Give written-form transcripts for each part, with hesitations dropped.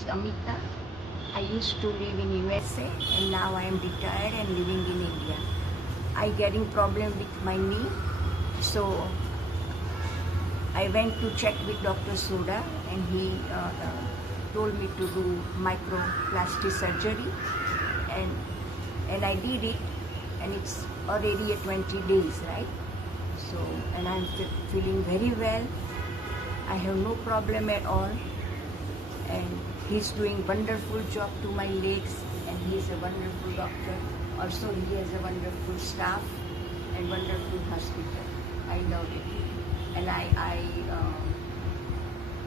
is Amita. I used to live in USA and now I am retired and living in India. I getting problem with my knee, so I went to check with Dr. Sodha and he told me to do microplastic surgery and I did it and it's already 20 days, right? So, and I'm feeling very well. I have no problem at all and he's doing wonderful job to my legs and he's a wonderful doctor. Also he has a wonderful staff and wonderful hospital. I love it. And I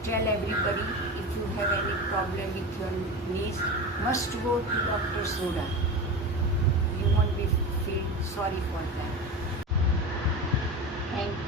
tell everybody, if you have any problem with your knees, must go to Dr. Sodha. You won't be feel sorry for that. Thank you.